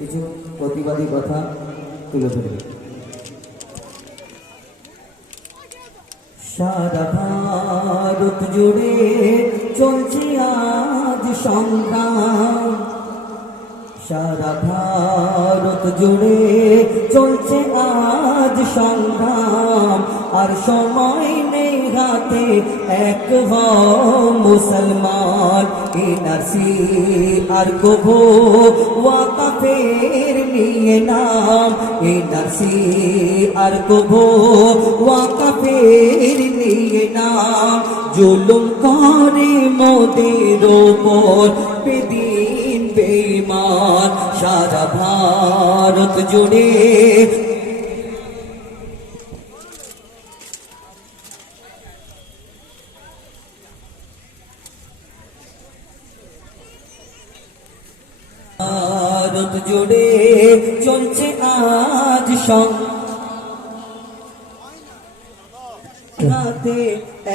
কিছু প্রতিবাদী কথা তুলে ধরবে। সারা ভারত জুড়ে চলছে আজ সংগ্রাম, সারা ভারত জুড়ে চলছে আজ সংগ্রাম। আর সময় নেই হাতে, এক হও মুসলমান। এনআরসি আর কবো ওয়াকাফের নিয়ে নাম, এনআরসি আর কবো ওয়াকাফের নিয়ে নাম। জুলুম করে মোদের ওপর বেদিন বেঈমান, সারা ভারত জুড়ে ভারত জুড়ে চলছে আজ সংগ্রামে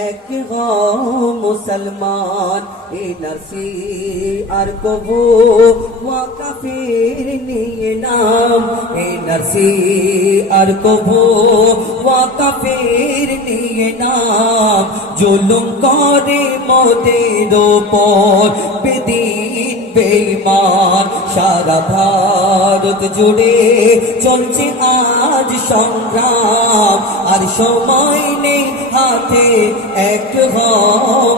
এক হও মুসলমান। এনআরসি আর কবো ওয়াকাফের নিয়ে নাম, এনআরসি আর কবো ওয়াকাফের নিয়ে নাম। জুলুম করে মোদের ওপর বেদিন বেঈমান, সারা ভারত জুড়ে চলছে আজ সংগ্রাম। আর সময় নেই হাতে, এক হও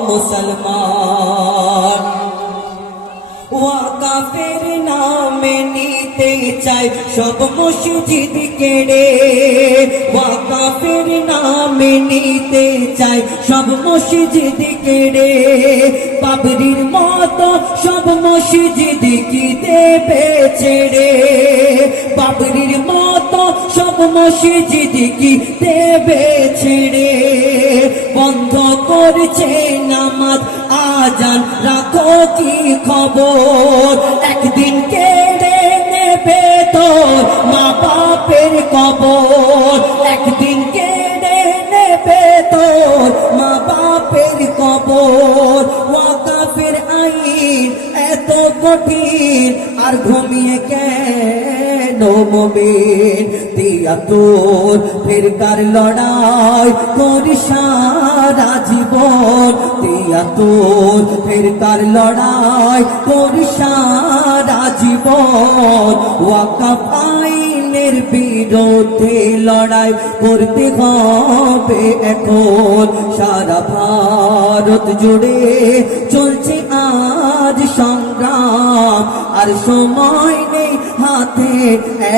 মুসলমান। ওয়াকাফের নামে নিতে চাই সব মসজিদ কেড়ে, ওয়াকাফের নামে নিতে চাই সব মসজিদ কেড়ে। বাবরির মতো সব মসজিদ কি দেবে ছেড়ে, বাবরির মতো সব মসজিদ কি দেবে ছেড়ে। বন্ধ করছে নামাজ আজান, রাখো কি খবর। একদিন কেড়ে নেবে তোর মা বাপের কবর, একদিন কেড়ে নেবে তোর মা বাপের কবর। ওয়াকাফের আইন এত কঠিন, আর ঘুমিয়ে কেন মুমিন। তিয়াত্তর ফিরকার লড়াই করি সারা জীবন, তিয়াত্তর ফিরকার লড়াই করি সারা জীবন। ওয়াকাফ আইনের বিরুদ্ধে লড়াই করতে হবে এখন, সারা ভারত জুড়ে চলছে আজ সংগ্রাম। আর সময় নেই হাতে,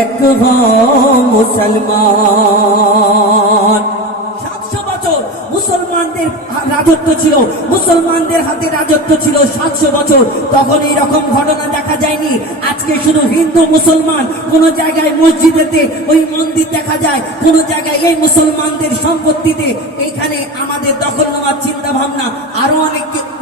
এক হও মুসলমান। 700 বছর মুসলমানদের রাজত্ব ছিল, মুসলমানদের হাতে রাজত্ব ছিল 700 বছর। তখন এইরকম ঘটনা দেখা যায়নি। আজকে শুধু হিন্দু মুসলমান, কোন জায়গায় মসজিদেতে ওই মন্দির দেখা যায়, কোন জায়গায় এই মুসলমানদের সম্পত্তিতে এইখানে আমাদের দখল নেওয়ার চিন্তা ভাবনা। আরো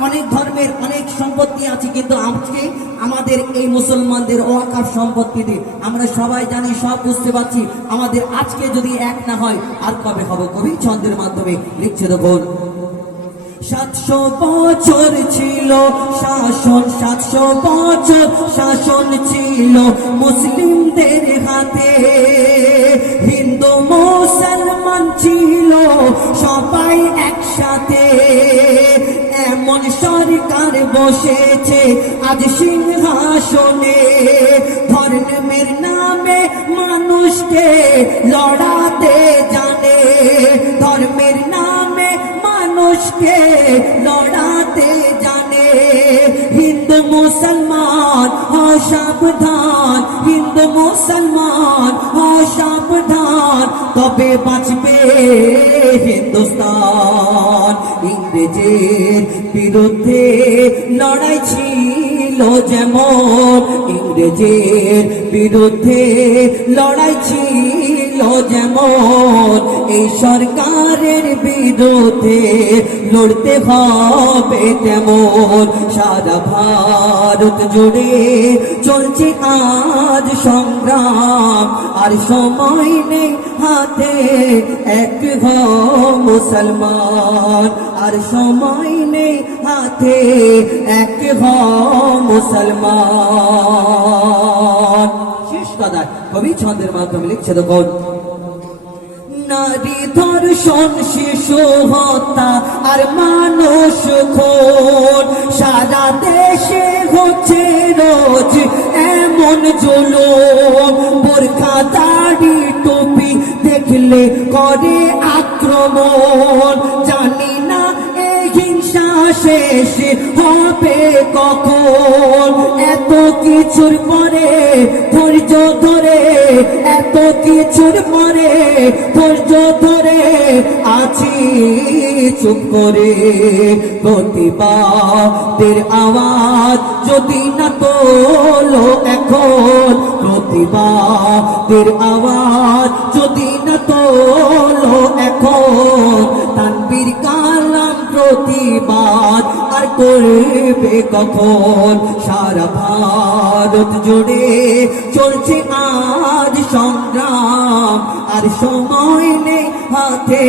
অনেক ধর্মের অনেক সম্পত্তি আছে, কিন্তু আজকে আমাদের এই মুসলমানদের ওয়াকাফ সম্পত্তিতে আমরা সবাই জানি, সব বুঝতে পারছি। আমাদের আজকে যদি এক না হয় আর কবে হবে? কবি ছন্দের মাধ্যমে লিখছে দেখুন। 700 বছর ছিল শাসন, 700 বছর শাসন ছিল মুসলিমদের হাতে। হিন্দু মুসলমান ছিল সবাই একসাথে। এমন সরকার বসেছে আজ সিংহাসনে, ধর্মের নামে মানুষকে লড়াতে জানে, ধর্মের নামে মানুষকে লড়াতে জানে। হিন্দু মুসলমান হও সাবধান, হিন্দু মুসলমান হও সাবধান, তবে বাঁচবে হিন্দুস্তান। ইংরেজের বিরুদ্ধে লড়াই ছিল যেমন, ইংরেজের বিরুদ্ধে লড়াই ছিল যেমন, এই সরকারের বিরুদ্ধে লড়তে হবে তেমন। সারা ভারত জুড়ে চলছে আজ সংগ্রাম। আর সময় নেই হাতে, এক হও মুসলমান। আর সময় নেই হাতে, এক হও মুসলমান। অদৃষ্ট কাদায় কবি ছন্দের মাধ্যমে লিখছে দেখুন। নারী ধর্ষণ, শিশু হত্যা আর মানুষ খুন, সারা দেশে হচ্ছে রোজ এমন জুলুম। বোরখা দাড়ি টুপি দেখলে করে আক্রমণ, জানি না এই হিংসা শেষ হবে কখন। এত কিছুর পরে ধৈর্য ধরে, এত কিছুর পরে ধৈর্য ধরে আছি চুপ করে। প্রতিবাদের আওয়াজ যদি না তোলো এখন, প্রতিবাদের আওয়াজ যদি না তোলো এখন, তানবীর কালাম প্রতিবাদ আর করবে কখন। সারা ভারত জুড়ে চলছে আজ সংগ্রাম, আর সময় নেই হাতে,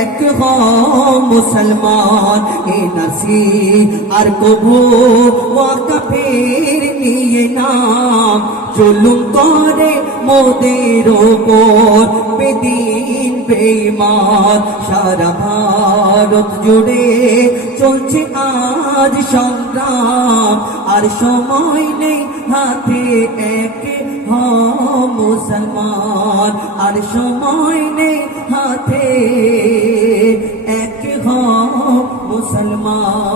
এক হও মুসলমান। এ নাসির আর কবু ওয়াকাফের নিয়ে নাম, জুলুম করে মোদের ওপর বেদিন বেঈমান। সারা ভারত জুড়ে চলছে আজ সংগ্রাম, আর সময় নেই হাতে, এক হও মুসলমান। আর সময় নেই হাতে, এক হও মুসলমান।